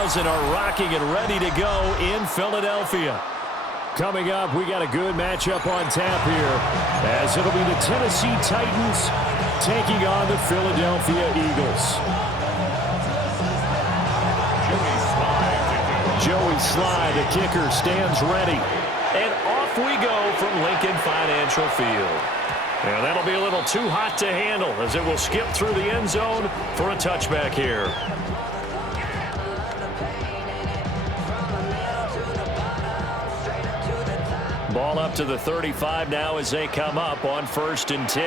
30,000 are rocking and ready to go in Philadelphia. Coming up, we got a good matchup on tap here, as it'll be the Tennessee Titans taking on the Philadelphia Eagles. Joey Sly, the kicker, stands ready. And off we go from Lincoln Financial Field. And that'll be a little too hot to handle, as it will skip through the end zone for a touchback here. Ball up to the 35 now as they come up on 1st and 10.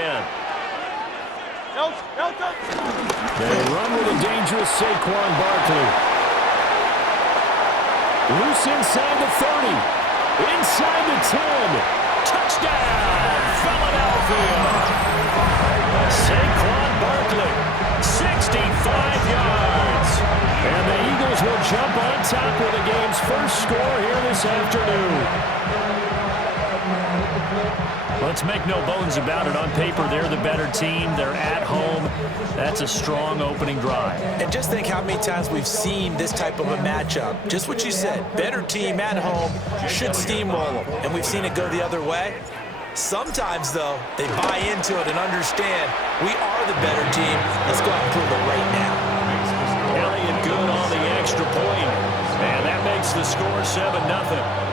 They run with a dangerous Saquon Barkley. Loose inside the 30. Inside the 10. Touchdown, Philadelphia. Saquon Barkley, 65 yards. And the Eagles will jump on top with the game's first score here this afternoon. Let's make no bones about it. On paper, they're the better team. They're at home. That's a strong opening drive. And just think how many times we've seen this type of a matchup. Just what you said, better team at home should steamroll them. And we've seen it go the other way. Sometimes, though, they buy into it and understand we are the better team. Let's go out and prove it right now. Elliott good on the extra point. And that makes the score 7-0.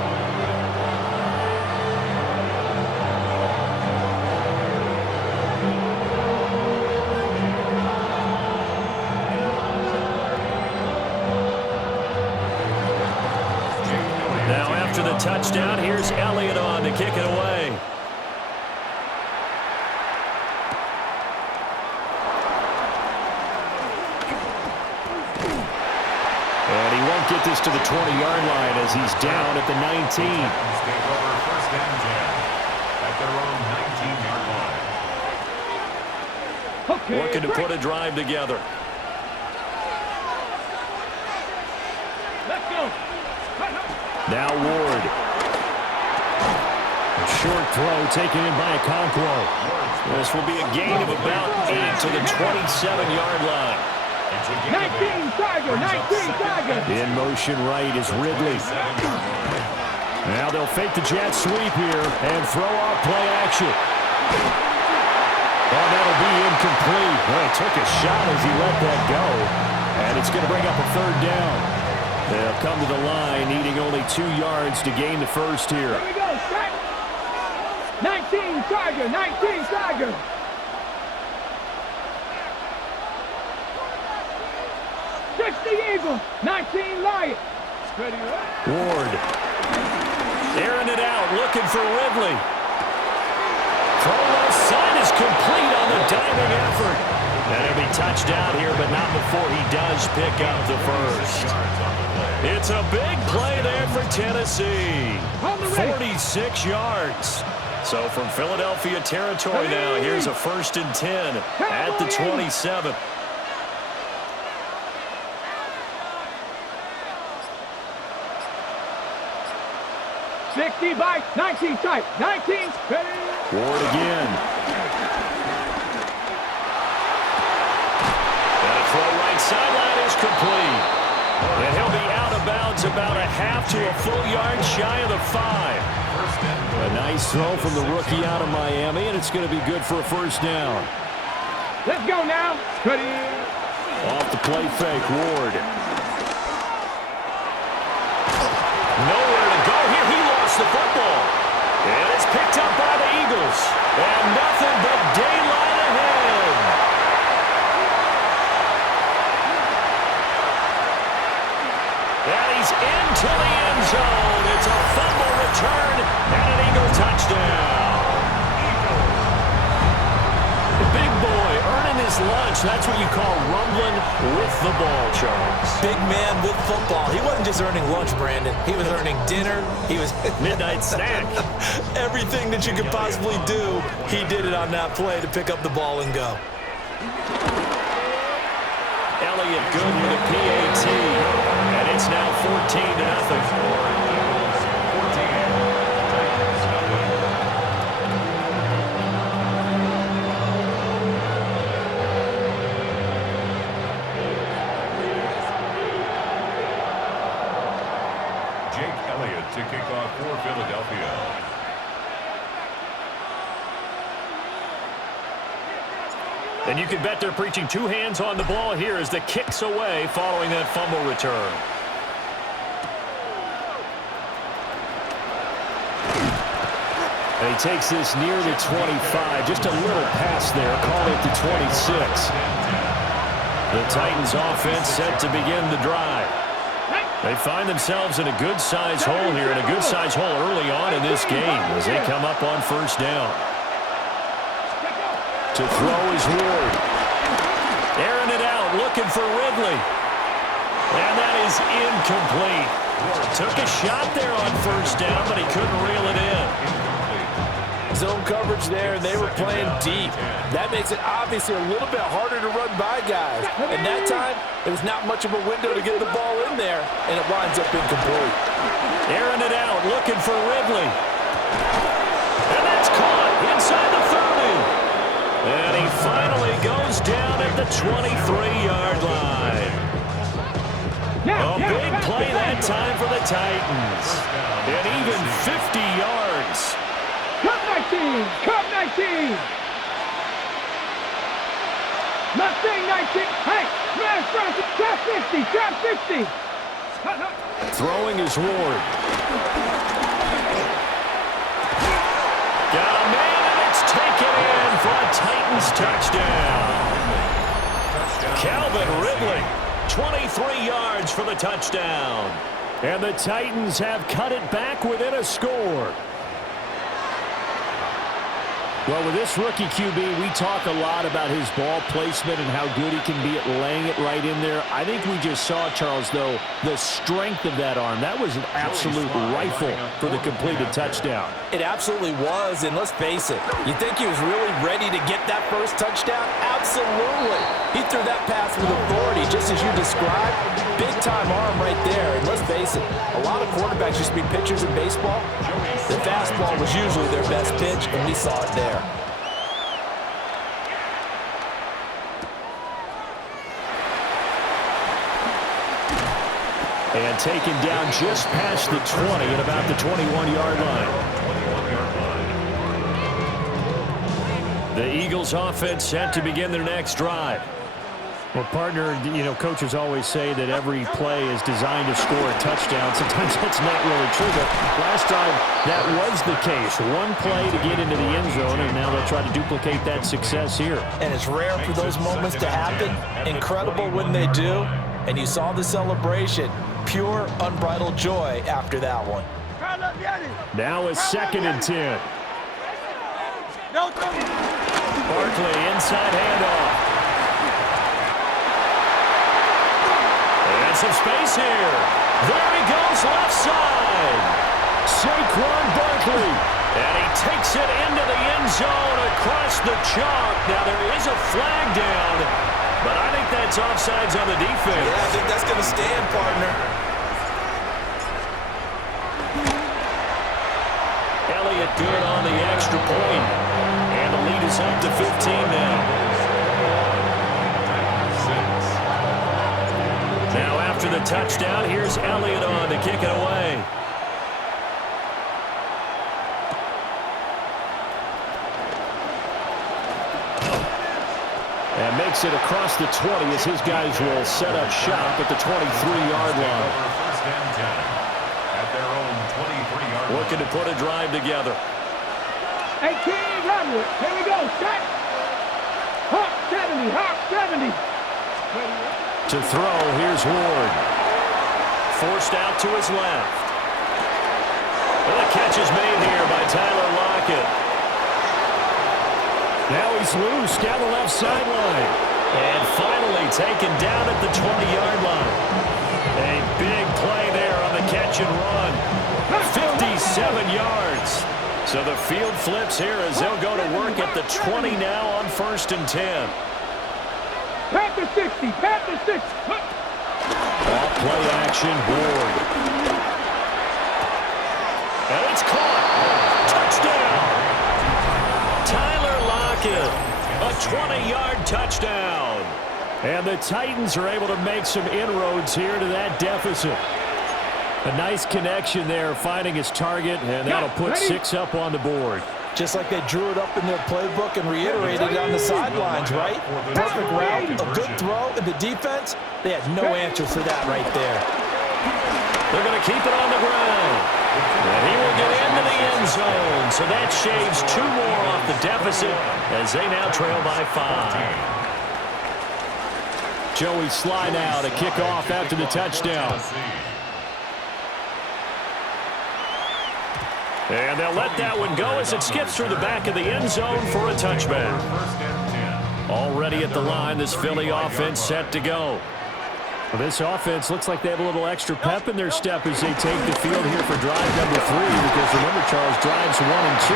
After the touchdown, here's Elliott on to kick it away. And he won't get this to the 20-yard line as he's down at the 19. Take over 1st and 10 at their own 19-yard line. Okay, looking to put a drive together. Let's go. Now Ward. A short throw taken in by Okonkwo. This will be a gain of about 8 to the 27-yard line. 19 Tiger, 19 Tiger. In motion right is Ridley. Now they'll fake the jet sweep here and throw off play action. Oh, that'll be incomplete. Well, he took a shot as he let that go. And it's going to bring up a 3rd down. They'll come to the line, needing only 2 yards to gain the first here. Here we go, strike. 19 Tiger, 19 Tiger. 60 Eagle, 19 Lion. Ward. Airing it out, looking for Ridley. Throw left side is complete on the diving effort. And he'll be touched out here, but not before he does pick up the first. It's a big play there for Tennessee. 46 yards. So from Philadelphia territory now, here's a 1st and 10 at the 27. By 19 tight, 19 Ward again. And a throw right sideline is complete. And he'll be out of bounds about a half to a full yard shy of the 5. A nice throw from the rookie out of Miami, and it's going to be good for a 1st down. Let's go now. Off the play fake, Ward. Nowhere to go here. He lost the football. And it's picked up by the Eagles. And nothing but daylight ahead. And he's into the end zone. It's a fumble return and an Eagle touchdown. The big boy earning his lunch. That's what you call rumbling with the ball, Charles. Big man with football. He wasn't just earning lunch, Brandon. He was earning dinner. He was midnight snack. Everything that you could possibly do, he did it on that play to pick up the ball and go. Elliott good with a PAT. And it's now 14-0. Elliott to kick off for Philadelphia. And you can bet they're preaching two hands on the ball here as the kick's away following that fumble return. And he takes this near the 25. Just a little pass there. Call it the 26. The Titans offense set to begin the drive. They find themselves in a good-sized hole here, and a good-sized hole early on in this game as they come up on first down. To throw is Ward. Airing it out, looking for Ridley. And that is incomplete. Took a shot there on first down, but he couldn't reel it in. Zone coverage there, and they were playing deep. That makes it obviously a little bit harder to run by guys. And that time, there was not much of a window to get the ball in there, and it winds up incomplete. Airing it out, looking for Ridley. And that's caught inside the 30. And he finally goes down at the 23-yard line. A big play that time for the Titans. And even 50 yards. Cup 19! Cup 19! Mustang 19! Hey! Smash Bros! Trap 50! Trap 50! Throwing is Ward. Got a man, and it's taken in for a Titans touchdown. Calvin Ridley, 23 yards for the touchdown. And the Titans have cut it back within a score. Well, with this rookie QB, we talk a lot about his ball placement and how good he can be at laying it right in there. I think we just saw, Charles, though, the strength of that arm. That was an absolute rifle for the completed touchdown. It absolutely was, and let's face it, you think he was really ready to get that first touchdown? Absolutely. He threw that pass with authority, just as you described. Big-time arm right there, and let's face it, a lot of quarterbacks used to be pitchers in baseball. The fastball was usually their best pitch, and we saw it there. And taken down just past the 20 at about the 21-yard line. The Eagles offense set to begin their next drive. Well, partner, you know, coaches always say that every play is designed to score a touchdown. Sometimes that's not really true, but last time that was the case. One play to get into the end zone, and now they'll try to duplicate that success here. And it's rare for those moments to happen. Incredible when they do. And you saw the celebration. Pure, unbridled joy after that one. Now a 2nd and 10. Barkley inside handoff. And some space here. There he goes left side. Saquon Barkley. And he takes it into the end zone across the chalk. Now there is a flag down, but I think that's offsides on the defense. Yeah, I think that's going to stand, partner. Elliott good on the extra point. And the lead is up to 15 now. Now after the touchdown, here's Elliott on to kick it away. And makes it across the 20 as his guys will set up shop at the 23-yard line. First and 10 at their own 23-yard line. Looking to put a drive together. 1800. Here we go. Set. Hawk 70. Hawk 70. To throw, here's Ward. Forced out to his left. And the catch is made here by Tyler Lockett. Now he's loose down the left sideline. And finally taken down at the 20-yard line. A big play there on the catch and run. 57 yards. So the field flips here as they'll go to work at the 20 now on 1st and 10. Panther 60. Panther 60. Off play action, Ward. And it's caught. Touchdown. Tyler Lockett. A 20-yard touchdown. And the Titans are able to make some inroads here to that deficit. A nice connection there, finding his target, and that'll put 6 up on the board. Just like they drew it up in their playbook and reiterated it on the sidelines, right? Perfect route, a good throw, and the defense, they had no answer for that right there. They're going to keep it on the ground. And he will get into the end zone. So that shaves 2 more off the deficit as they now trail by 5. Joey Sly now to kick off after the touchdown. And they'll let that one go as it skips through the back of the end zone for a touchback. Already at the line, this Philly offense set to go. Well, this offense looks like they have a little extra pep in their step as they take the field here for drive number 3, because remember, Charles, drives 1 and 2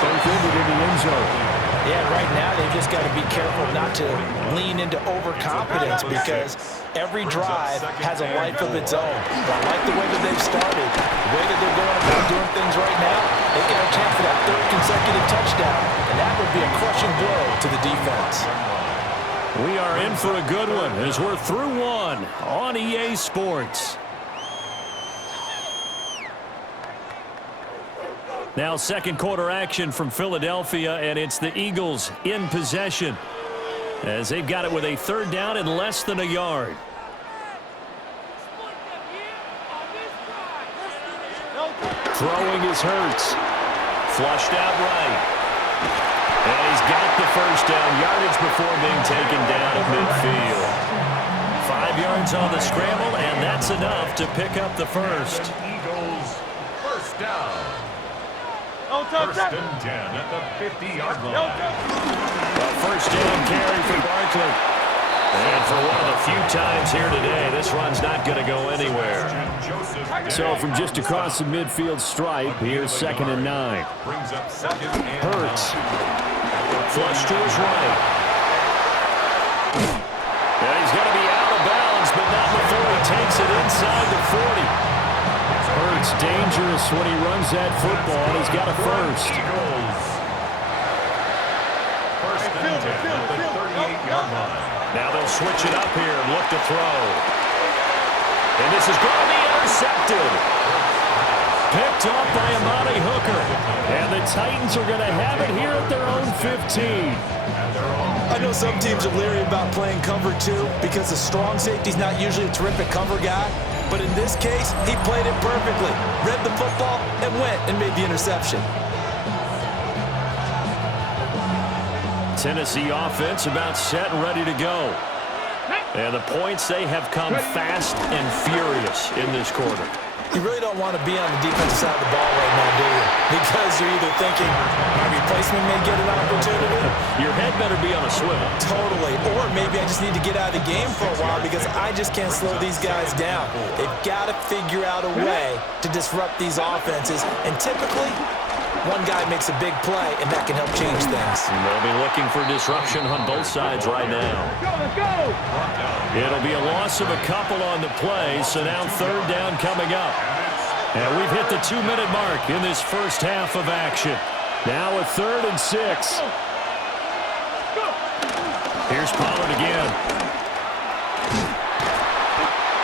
both ended in the end zone. Yeah, right now they just got to be careful not to lean into overconfidence, because every drive has a life of its own. But I like the way that they've started, the way that they're going about doing things right now. They got a chance for that 3rd consecutive touchdown, and that would be a crushing blow to the defense. We are in for a good one as we're through 1 on EA Sports. Now second quarter action from Philadelphia, and it's the Eagles in possession as they've got it with a 3rd down and less than a yard. Throwing is Hurts. Flushed out right. And he's got the first down, yardage before being taken down at midfield. 5 yards on the scramble, and that's enough to pick up the first. Eagles, first down. First and 10 at the 50-yard line. A first down carry for Barkley. And for one of the few times here today, this run's not going to go anywhere. So from just across the midfield stripe, here's 2nd and 9. Hurts. Flush to his right. And he's going to be out of bounds, but not before he takes it inside the 40. Hurts dangerous when he runs that football, and he's got a first. First and 10 at the 38-yard line. Now they'll switch it up here and look to throw. And this is going to be intercepted. Picked off by Amani Hooker. And the Titans are going to have it here at their own 15. I know some teams are leery about playing cover 2 because the strong safety's not usually a terrific cover guy. But in this case, he played it perfectly. Read the football and went and made the interception. Tennessee offense about set and ready to go. And the points, they have come fast and furious in this quarter. You really don't want to be on the defensive side of the ball right now, do you? Because you're either thinking, my replacement may get an opportunity. Your head better be on a swivel. Totally. Or maybe I just need to get out of the game for a while because I just can't slow these guys down. They've got to figure out a way to disrupt these offenses. And typically, one guy makes a big play, and that can help change things. They'll be looking for disruption on both sides right now. Let's go! It'll be a loss of a couple on the play, so now 3rd down coming up. And we've hit the 2-minute mark in this first half of action. Now a 3rd and 6. Here's Pollard again.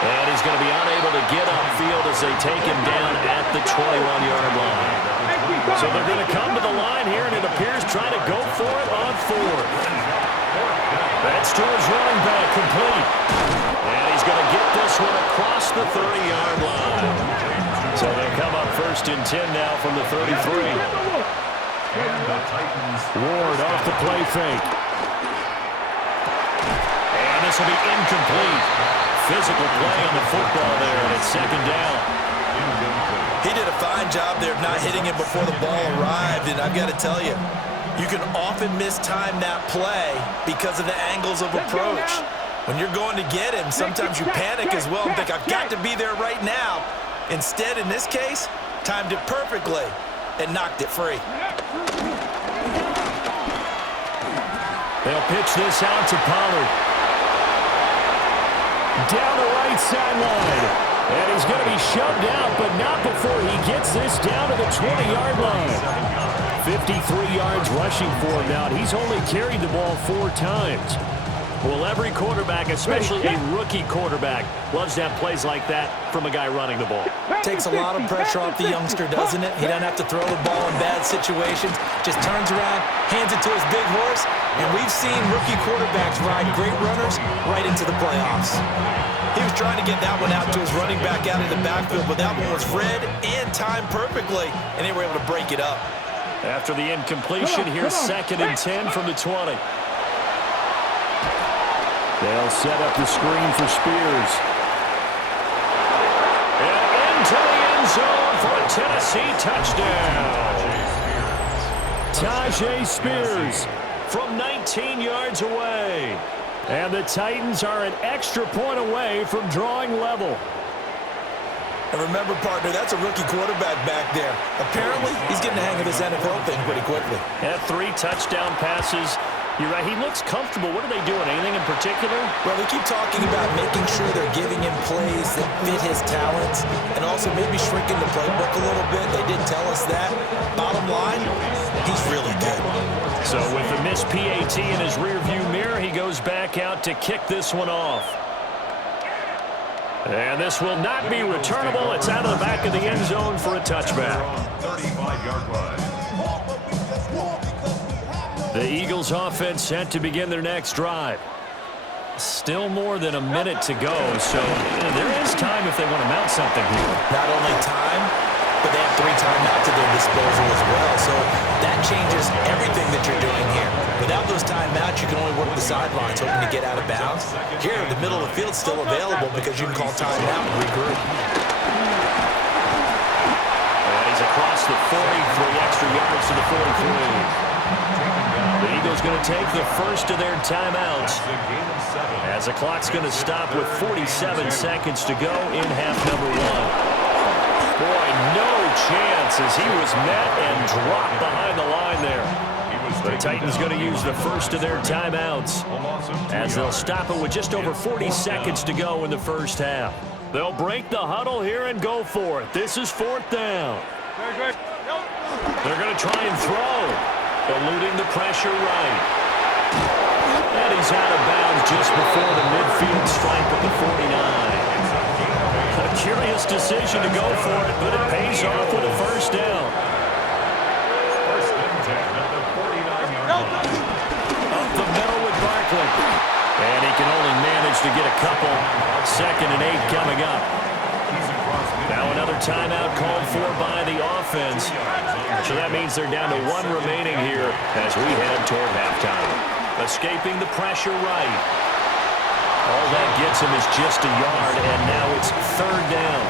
And he's going to be unable to get upfield as they take him down at the 21-yard line. So they're going to come to the line here, and it appears trying to go for it on 4th. That's to his running back, complete. And he's going to get this one across the 30-yard line. So they'll come up 1st and 10 now from the 33. Ward off the play fake. And this will be incomplete. Physical play on the football there, and it's 2nd down. He did a fine job there of not hitting him before the ball arrived, and I've got to tell you, you can often mistime that play because of the angles of approach. When you're going to get him, sometimes you panic as well and think, I've got to be there right now. Instead, in this case, timed it perfectly and knocked it free. They'll pitch this out to Pollard. Down the right sideline. And he's going to be shoved out, but not before he gets this down to the 20-yard line. 53 yards rushing for him now. He's only carried the ball 4 times. Well, every quarterback, especially a rookie quarterback, loves to have plays like that from a guy running the ball. Takes a lot of pressure off the youngster, doesn't it? He doesn't have to throw the ball in bad situations. Just turns around, hands it to his big horse, and we've seen rookie quarterbacks ride great runners right into the playoffs. He was trying to get that one out to his running back out of the backfield, but that one was read and timed perfectly, and they were able to break it up. After the incompletion, here's 2nd and 10 from the 20. They'll set up the screen for Spears. And into the end zone for a Tennessee touchdown. Tajay Spears from 19 yards away. And the Titans are an extra point away from drawing level. And remember, partner, that's a rookie quarterback back there. Apparently, he's getting the hang of his NFL thing pretty quickly. And 3 touchdown passes. You're right, he looks comfortable. What are they doing? Anything in particular? Well, they keep talking about making sure they're giving him plays that fit his talents and also maybe shrinking the playbook a little bit. They did tell us that. Bottom line, he's really good. So with the missed PAT in his rearview mirror, he goes back out to kick this one off. And this will not be returnable. It's out of the back of the end zone for a touchback. 35-yard line. The Eagles offense set to begin their next drive. Still more than a minute to go, so there is time if they want to mount something here. Not only time, but they have 3 timeouts at their disposal as well, so that changes everything that you're doing here. Without those timeouts, you can only work the sidelines, hoping to get out of bounds. Here, the middle of the field's still available because you can call timeout and regroup. And he's across the 40, 3 extra yards to the 43. The Eagles going to take the first of their timeouts as the clock's going to stop with 47 seconds to go in half number 1. Boy, no chance as he was met and dropped behind the line there. The Titans going to use the first of their timeouts as they'll stop it with just over 40 seconds to go in the first half. They'll break the huddle here and go for it. This is 4th down. They're going to try and throw. Eluding the pressure right. And he's out of bounds just before the midfield stripe at the 49. A curious decision to go for it, but it pays off with a first down. First and 10 at the 49-yard line. Up the middle with Barkley. And he can only manage to get a couple. 2nd and 8 coming up. Now another timeout called for by the offense. So that means they're down to 1 remaining here as we head toward halftime. Escaping the pressure right. All that gets him is just a yard, and now it's 3rd down.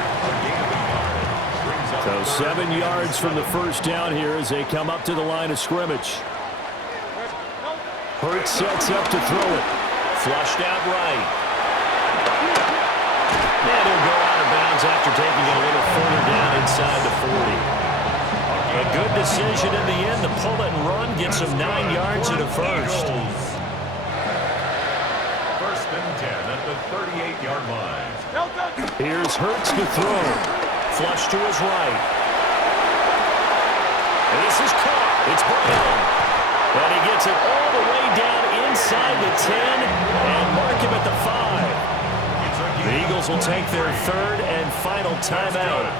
So 7 yards from the first down here as they come up to the line of scrimmage. Hurts sets up to throw it. Flushed out right. And he'll go out of bounds after taking it a little further down inside the 40. A good decision in the end to pull it and run, gets him 9 yards and a first. First and 10 at the 38-yard line. Here's Hurts to throw. Flush to his right. And this is caught. It's Brown. And he gets it all the way down inside the 10 and mark him at the 5. The Eagles will take their 3rd and final timeout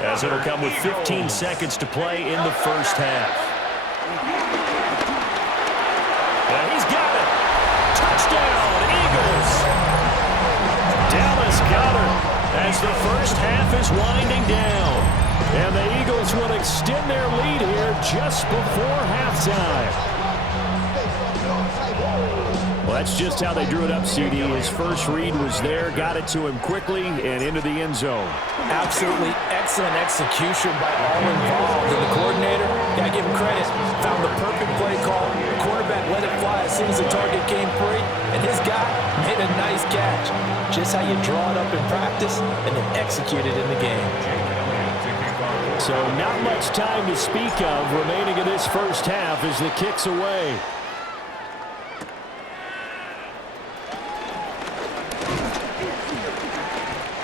as it'll come with 15 seconds to play in the first half. And he's got it. Touchdown, Eagles. Dallas Goedert as the first half is winding down. And the Eagles will extend their lead here just before halftime. Well, that's just how they drew it up, CD. His first read was there, got it to him quickly, and into the end zone. Absolutely excellent execution by all involved. And the coordinator, gotta give him credit, found the perfect play call. The quarterback let it fly as soon as the target came free, and his guy made a nice catch. Just how you draw it up in practice and then execute it in the game. So not much time to speak of remaining in this first half as the kick's away.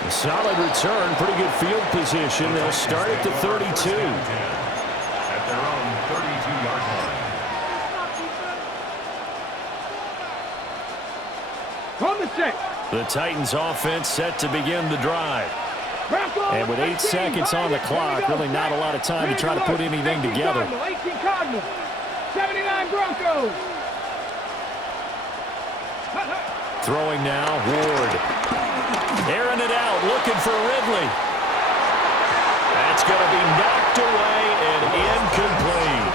Solid return, pretty good field position. They'll start at the 32. At their own 32-yard line. set. The Titans offense set to begin the drive. And with 8 seconds on the clock, really not a lot of time to try to put anything together. 18 Cardinals, 79 Broncos. Throwing now, Ward. Airing it out, looking for Ridley. That's going to be knocked away and incomplete.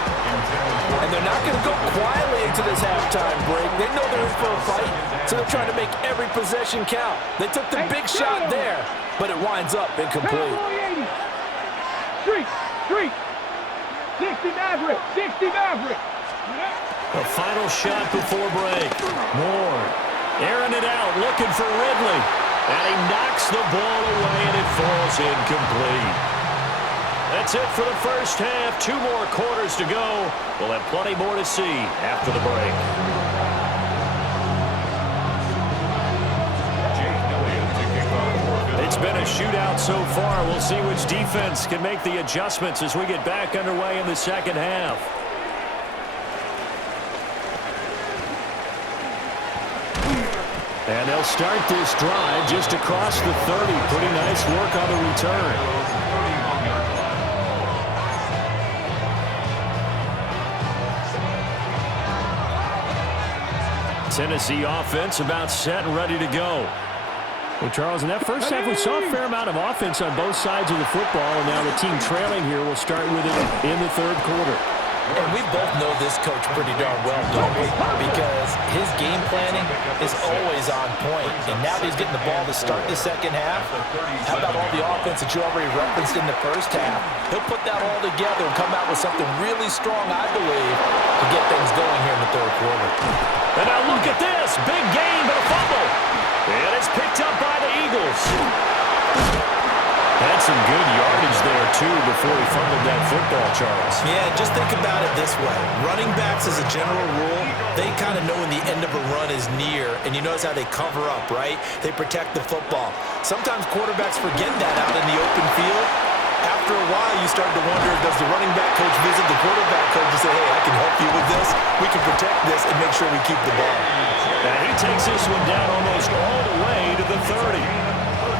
And they're not going to go quietly into this halftime break. They know they're in for a fight, so they're trying to make every possession count. They took the big shot there, but it winds up incomplete. Street, 60 Maverick, 60 Maverick. The final shot before break. Moore airing it out, looking for Ridley. And he knocks the ball away, and it falls incomplete. That's it for the first half. 2 more quarters to go. We'll have plenty more to see after the break. It's been a shootout so far. We'll see which defense can make the adjustments as we get back underway in the second half. And they'll start this drive just across the 30. Pretty nice work on the return. Tennessee offense about set and ready to go. Well, Charles, in that first half, we saw a fair amount of offense on both sides of the football, and now the team trailing here will start with it in the third quarter. And we both know this coach pretty darn well, don't we? Because his game planning is always on point. And now that he's getting the ball to start the second half, how about all the offense that you already referenced in the first half? He'll put that all together and come out with something really strong, I believe, to get things going here in the third quarter. And now look at this. Big game, but a fumble. And it's picked up by the Eagles. Had some good yardage there, too, before he fumbled that football, Charles. Yeah, just think about it this way. Running backs, as a general rule, they kind of know when the end of a run is near, and you notice how they cover up, right? They protect the football. Sometimes quarterbacks forget that out in the open field. After a while, you start to wonder, does the running back coach visit the quarterback coach and say, hey, I can help you with this. We can protect this and make sure we keep the ball. Now he takes this one down almost all the way to the 30.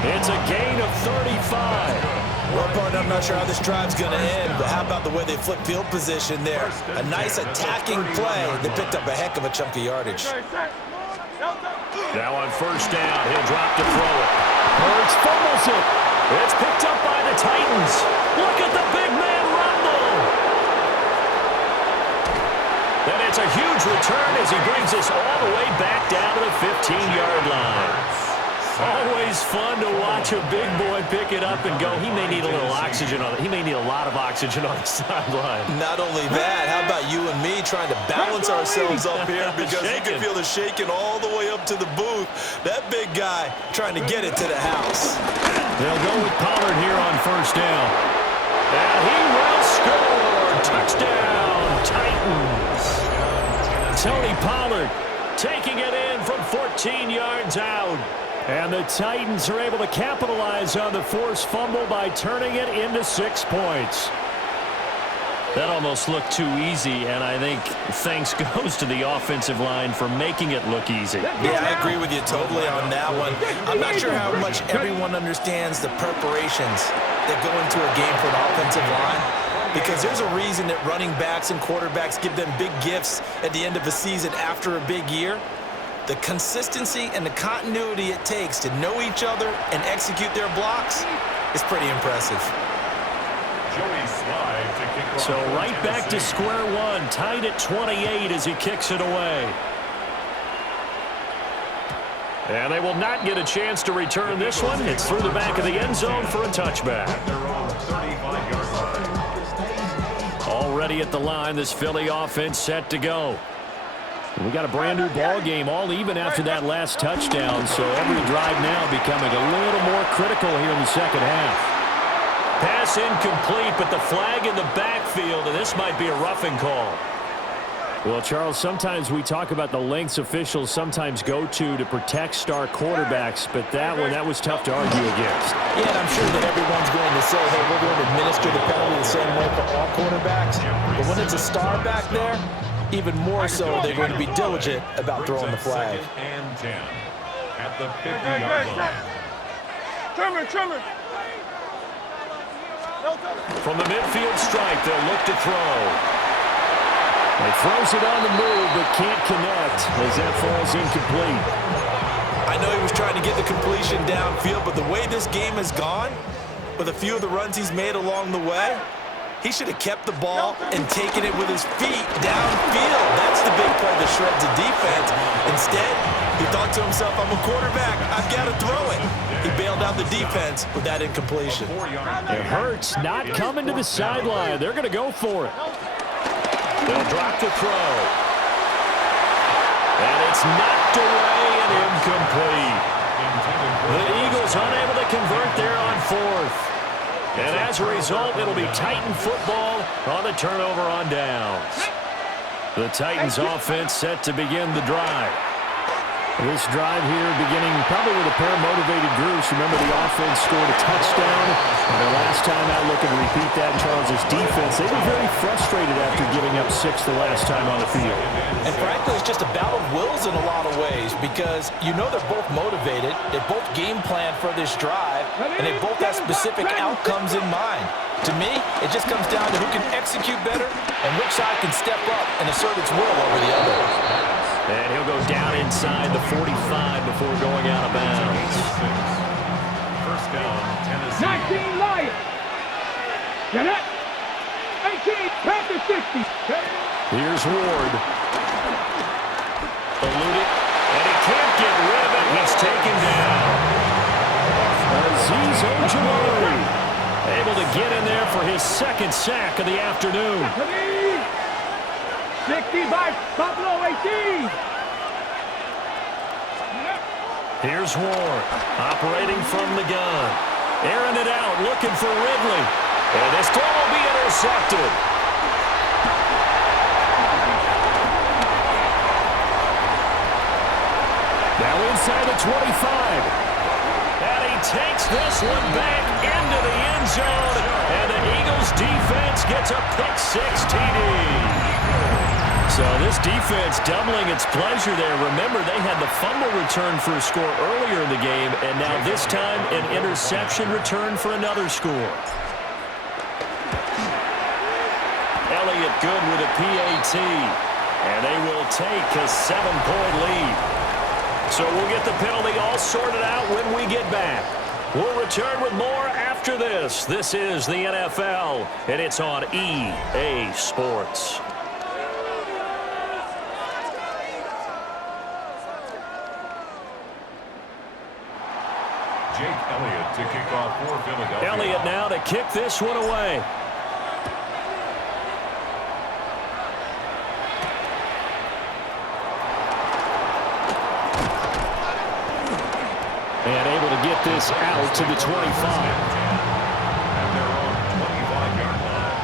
It's a gain of 35. Well, partner, I'm not sure how this drive's going to end, but how about the way they flip field position there? A nice attacking play that picked up a heck of a chunk of yardage. Now on first down, he'll drop to throw it. Hurts fumbles it. It's picked up by the Titans. Look at the big man rumble. And it's a huge return as he brings us all the way back down to the 15-yard line. Always fun to watch a big boy pick it up and go. He may need a little oxygen on it. He may need a lot of oxygen on the sideline. Not only that, how about you and me trying to balance ourselves up here because you can feel the shaking all the way up to the booth. That big guy trying to get it to the house. They'll go with Pollard here on first down. And he will score. Touchdown, Titans. Tony Pollard taking it in from 14 yards out. And the Titans are able to capitalize on the forced fumble by turning it into 6 points. That almost looked too easy, and I think thanks goes to the offensive line for making it look easy. Yeah, I agree with you totally on that one. I'm not sure how much everyone understands the preparations that go into a game for an offensive line, because there's a reason that running backs and quarterbacks give them big gifts at the end of a season after a big year. The consistency and the continuity it takes to know each other and execute their blocks is pretty impressive. So right back to square one, tied at 28 as he kicks it away. And they will not get a chance to return this one. It's through the back of the end zone for a touchback. Already at the line, this Philly offense set to go. We got a brand new ball game, all even after that last touchdown, so every drive now becoming a little more critical here in the second half. Pass incomplete, but the flag in the backfield, and this might be a roughing call. Well, Charles, sometimes we talk about the lengths officials sometimes go to protect star quarterbacks, but that was tough to argue against. Yeah, and I'm sure that everyone's going to say, hey, we're going to administer the penalty the same way for all quarterbacks, but when it's a star back there, even more so, they're going to be diligent about throwing the flag. at the 50-yard line. Trimmer. From the midfield stripe, they'll look to throw. He throws it on the move, but can't connect as that falls incomplete. I know he was trying to get the completion downfield, but the way this game has gone, with a few of the runs he's made along the way, he should have kept the ball and taken it with his feet downfield. That's the big play that shreds the defense. Instead, he thought to himself, I'm a quarterback. I've got to throw it. He bailed out the defense with that incompletion. It hurts not coming to the sideline. They're going to go for it. They'll drop the throw. And it's knocked away and incomplete. The Eagles unable to convert there on fourth. And as a result, it'll be Titan football on the turnover on downs. The Titans offense set to begin the drive. This drive here beginning probably with a pair of motivated groups. Remember, the offense scored a touchdown. And their last time out looking to repeat that in Charles' defense. They were very frustrated after giving up 6 the last time on the field. And frankly, it's just a battle of wills in a lot of ways because you know they're both motivated. They both game plan for this drive, and they both have specific outcomes in mind. To me, it just comes down to who can execute better and which side can step up and assert its will over the other. And he'll go down inside the 45 before going out of bounds. First down, Tennessee. 19 Lions. Get it. 18 Panther 60. Here's Ward. Eluded, and he can't get rid of it. He's taken down. Azeez Ojulari able to get in there for his second sack of the afternoon. 60 by Buffalo 18. Here's Ward, operating from the gun. Airing it out, looking for Ridley. And this throw will be intercepted. Now inside the 25. And he takes this one back into the end zone. And the Eagles defense gets a pick-6 TD. So this defense doubling its pleasure there. Remember, they had the fumble return for a score earlier in the game, and now this time an interception return for another score. Elliott good with a PAT, and they will take a 7-point lead. So we'll get the penalty all sorted out when we get back. We'll return with more after this. This is the NFL, and it's on EA Sports. Jake Elliott to kick off for Philadelphia. Elliott now to kick this one away. And able to get this out to the 25. And they're on 25-yard line.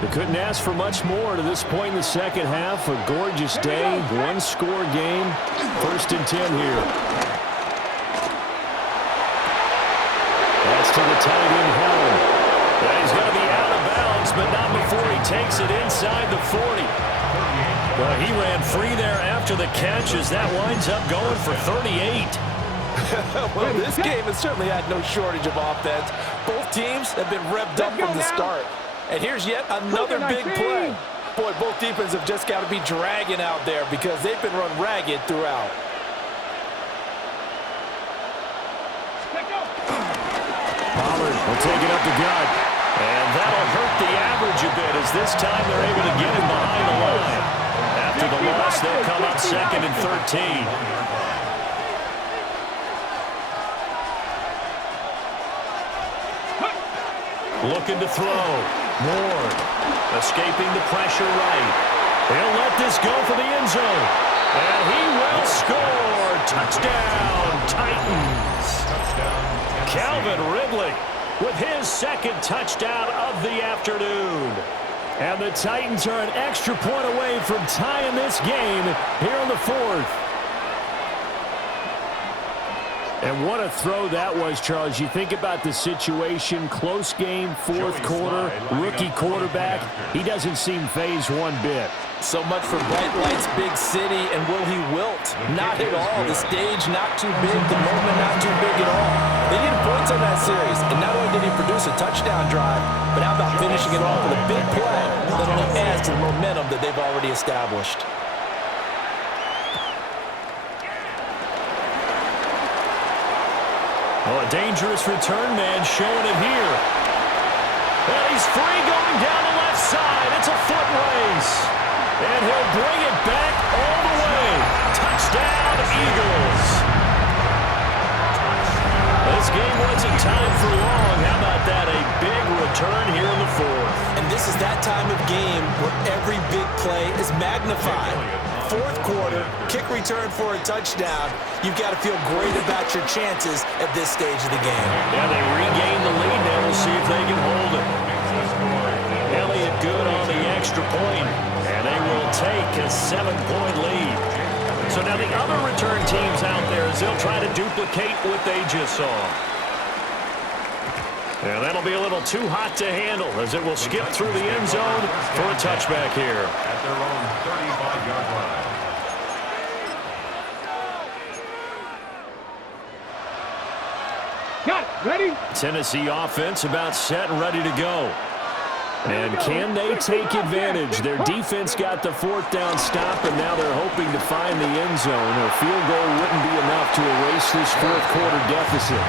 They couldn't ask for much more to this point in the second half. A gorgeous day, one-score game. 1st and 10 here. That's to the tight end, Helm. And he's going to be out of bounds, but not before he takes it inside the 40. Well, he ran free there after the catch as that winds up going for 38. Well, this game has certainly had no shortage of offense. Both teams have been revved up from the start. And here's yet another big play. Boy, both defenses have just got to be dragging out there because they've been run ragged throughout. Pollard will take it up the gut. And that'll hurt the average a bit as this time they're able to get him behind the line. After the loss, they'll come up 2nd and 13. Looking to throw. Ward escaping the pressure right. He'll let this go for the end zone. And he will score. Touchdown, Titans. Calvin Ridley with his second touchdown of the afternoon. And the Titans are an extra point away from tying this game here in the 4th. And what a throw that was, Charles. You think about the situation, close game, fourth quarter, rookie quarterback. He doesn't seem fazed one bit. So much for bright lights, big city, and will he wilt? Not at all. The stage not too big, the moment not too big at all. They needed points on that series, and not only did he produce a touchdown drive, but how about finishing it off with a big play that only adds to the momentum that they've already established. Oh, a dangerous return man showing it here. And he's free going down the left side. It's a foot race. And he'll bring it back all the way. Touchdown, Eagles. This game wasn't timed for long. How about that? A big return here in the fourth. And this is that time of game where every big play is magnified. Fourth quarter, kick return for a touchdown. You've got to feel great about your chances at this stage of the game. Yeah, they regain the lead now. We'll see if they can hold it. Elliott good on the extra point, and they will take a 7-point lead. So now the other return teams out there, as they'll try to duplicate what they just saw. And that'll be a little too hot to handle as it will skip through the end zone for a touchback here. At their own 35-yard line. Got it. Ready? Tennessee offense about set and ready to go. And can they take advantage? Their defense got the fourth down stop, and now they're hoping to find the end zone. A field goal wouldn't be enough to erase this fourth quarter deficit.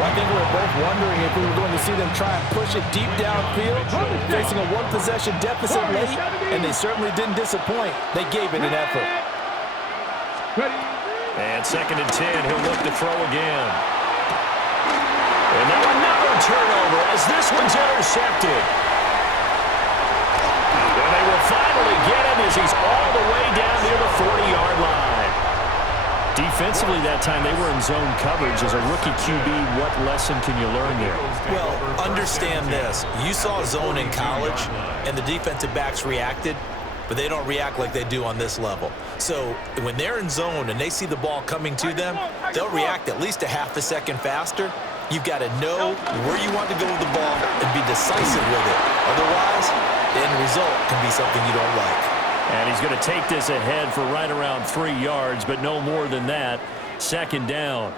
Well, I think we were both wondering if we were going to see them try and push it deep downfield, facing a one-possession deficit late, and they certainly didn't disappoint. They gave it an effort. Ready? And 2nd and 10, he'll look to throw again. And now another turnover as this one's intercepted. And they will finally get him as he's all the way down near the 40-yard line. Defensively that time, they were in zone coverage. As a rookie QB, what lesson can you learn there? Well, understand this. You saw zone in college, and the defensive backs reacted, but they don't react like they do on this level. So when they're in zone and they see the ball coming to them, they'll react at least a half a second faster. You've got to know where you want to go with the ball and be decisive with it. Otherwise, the end result can be something you don't like. And he's going to take this ahead for right around 3 yards, but no more than that. 2nd down.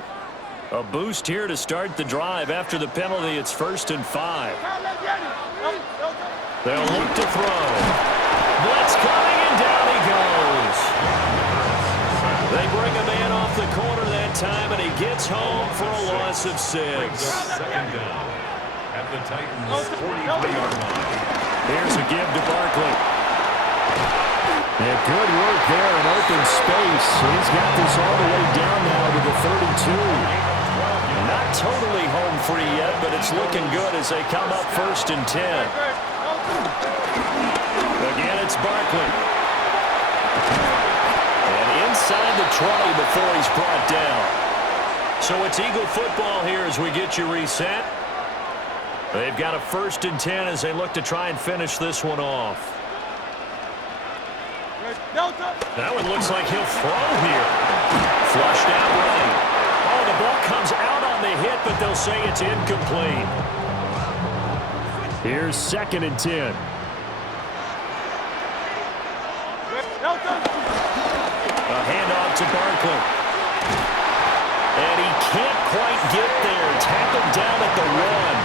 A boost here to start the drive. After the penalty, it's 1st and 5. They'll look to throw. Blitz coming, and down he goes. They bring a man off the corner that time, and he gets home for a loss of 6. 2nd down. At the Titans' 43-yard line. Here's a give to Barkley. Yeah, good work there in open space. He's got this all the way down now to the 32. Not totally home free yet, but it's looking good as they come up 1st and 10. Again, it's Barkley. And inside the 20 before he's brought down. So it's Eagle football here as we get you reset. They've got a 1st and 10 as they look to try and finish this one off. That one looks like he'll throw here. Flushed out right. Oh, the ball comes out on the hit, but they'll say it's incomplete. Here's 2nd and 10. A handoff to Barkley. And he can't quite get there. Tackled down at the 1.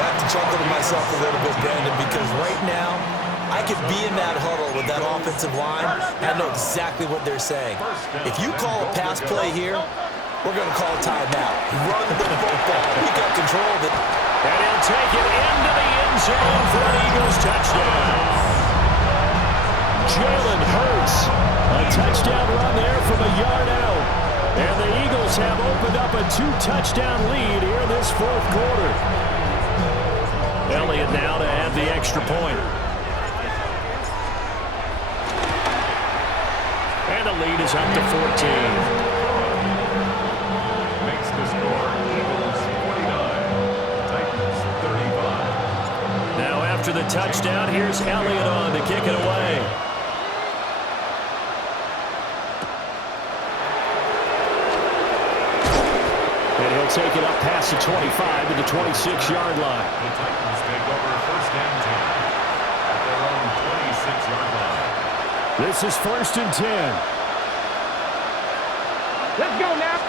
I have to chuckle to myself a little bit, Brandon, because right now, I could be in that huddle with that offensive line and I know exactly what they're saying. If you call a pass play here, we're going to call timeout. Run the football. We got control of it. And he'll take it into the end zone for an Eagles touchdown. Jalen Hurts. A touchdown run there from a yard out. And the Eagles have opened up a 2-touchdown lead here in this fourth quarter. Elliott now to add the extra point. And the lead is up to 14. Makes the score Eagles 49, Titans 35. Now after the touchdown, here's Elliott on to kick it away. They'll take it up past the 25 to the 26-yard line. The Titans take over first and 10 at their own 26-yard line. This is first and 10. Let's go now.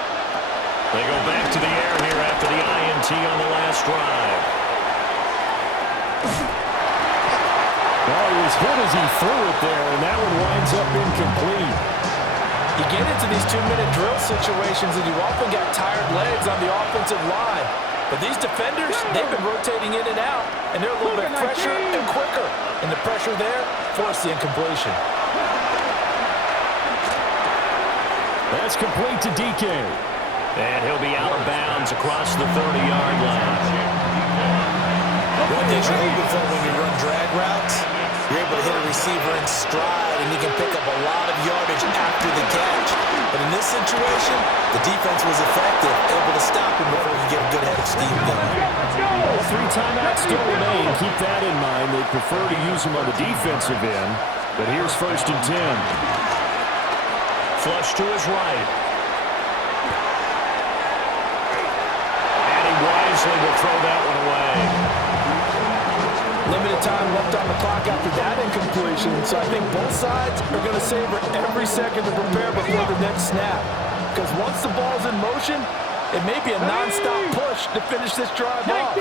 They go back to the air here after the INT on the last drive. Well, he was hit as he threw it there, and that one winds up incomplete. You get into these 2-minute drill situations, and you often got tired legs on the offensive line. But these defenders, they've been rotating in and out, and they're a little bit fresher and quicker. And the pressure there forced the incompletion. That's complete to DK. And he'll be out of bounds across the 30-yard line. One thing you're hoping for when you run drag routes, you're able to hit a receiver in stride, and he can pick up a lot of yardage after the catch. But in this situation, the defense was effective, able to stop him before he get a good head of steam going. All 3 timeouts still remain. Keep that in mind. They prefer to use them on the defensive end. But here's first and 10. Flush to his right. And he wisely will throw that one away. Limited time left on the clock after that incompletion, so I think both sides are going to savor every second to prepare before the next snap. Because once the ball's in motion, it may be a non-stop push to finish this drive off.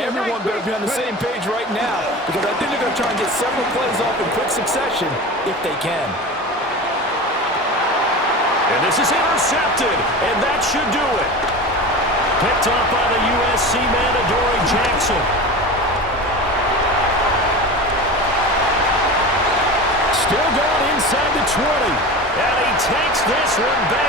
Everyone better be on the same page right now, because I think they're going to try and get several plays off in quick succession if they can. And this is intercepted, and that should do it. Picked up by the USC man, Adoree Jackson. Still going inside the 20. And he takes this one back